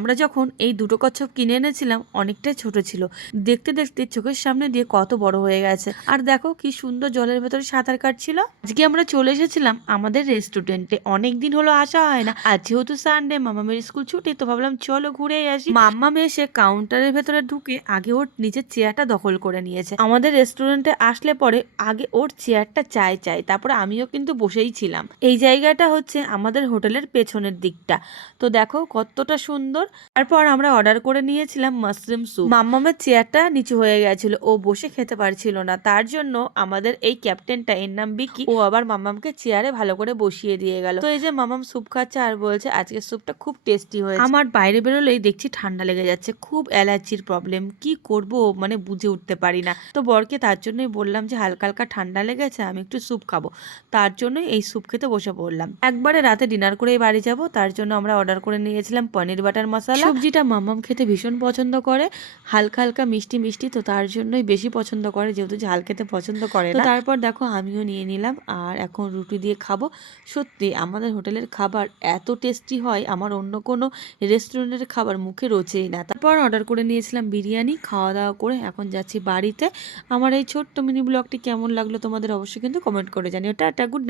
আমরা যখন এই দুটো কচ্ছপ কিনে এনেছিলাম অনেকটাই ছোট ছিল, দেখতে দেখতে চোখের সামনে দিয়ে কত বড় হয়ে গেছে। আর দেখো কি সুন্দর জলের ভেতরে সাঁতার কাটছিল। আজকে আমরা চলে এসেছিলাম আমাদের রেস্টুরেন্টে, অনেকদিন হলো আসা হয় না। আজ যেহেতু সানডে, মামামের স্কুল ছুটি, তো ভাবলাম চলো ঘুরে আসি। মাম্মাম এসে কাউন্টারের ভেতরে ঢুকে আগে ওর নিজের চেয়ারটা দখল করে নিয়েছে। আমাদের রেস্টুরেন্টে আসলে পরে আগে ওর চেয়ারটা চাই, তারপরে আমিও কিন্তু বসেই ছিলাম। এই জায়গাটা হচ্ছে আমাদের হোটেলের পেছনের দিকটা, তো দেখো কতটা সুন্দর। তারপর আমরা অর্ডার করে নিয়েছিলাম মাশরুম স্যুপ। মাম্মামের চেয়ারটা নিচু হয়ে গেছিল, ও বসে খেতে পারছিল না, তার জন্য আমাদের এই ক্যাপ্টেনটা, এর নাম বিকি, ও আবার মাম্মামকে চেয়ারে ভালো করে বসিয়ে দিয়ে গেল। তো এই যে মাম্মাম স্যুপ খাচ্ছে আর বলছে আজকে স্যুপটা খুব টেস্টি হয়েছে। আমার বাইরে বেরোলেই দেখছি ঠান্ডা লেগে যাচ্ছে, খুব অ্যালার্জির প্রবলেম, কি করব মানে বুঝে উঠতে পারি না। তো বরকে তার জন্যই বললাম যে হালকা হালকা ঠান্ডা লেগেছে, আমি একটু স্যুপ খাবো, তার জন্যই এই স্যুপ খেতে বসে পড়লাম। একবারে রাতে ডিনার করেই বাড়ি যাব, তার জন্য আমরা অর্ডার করে নিয়েছিলাম পনির বাটার মশলা। সবজিটা মাম্মাম খেতে ভীষণ পছন্দ করে, হালকা হালকা মিষ্টি মিষ্টি, তো তার জন্যই বেশি পছন্দ করে, যেহেতু ঝাল খেতে পছন্দ করে না। তারপর দেখো আমিও নিয়ে নিলাম, আর এখন রুটি দিয়ে খাবো। সত্যি আমাদের হোটেলের খাবার এত টেস্টি হয়, আমার অন্য কোনো রেস্টুরেন্টের খাবার মুখে রোচেই না। তারপর অর্ডার করে নিয়েছিলাম বিরিয়ানি, খাওয়া দাওয়া করে এখন যাচ্ছি বাড়িতে। আমার এই ছোট্ট মিনি ব্লগটি কেমন লাগলো তোমাদের অবশ্যই কিন্তু কমেন্ট করে জানিও। Tata, good night.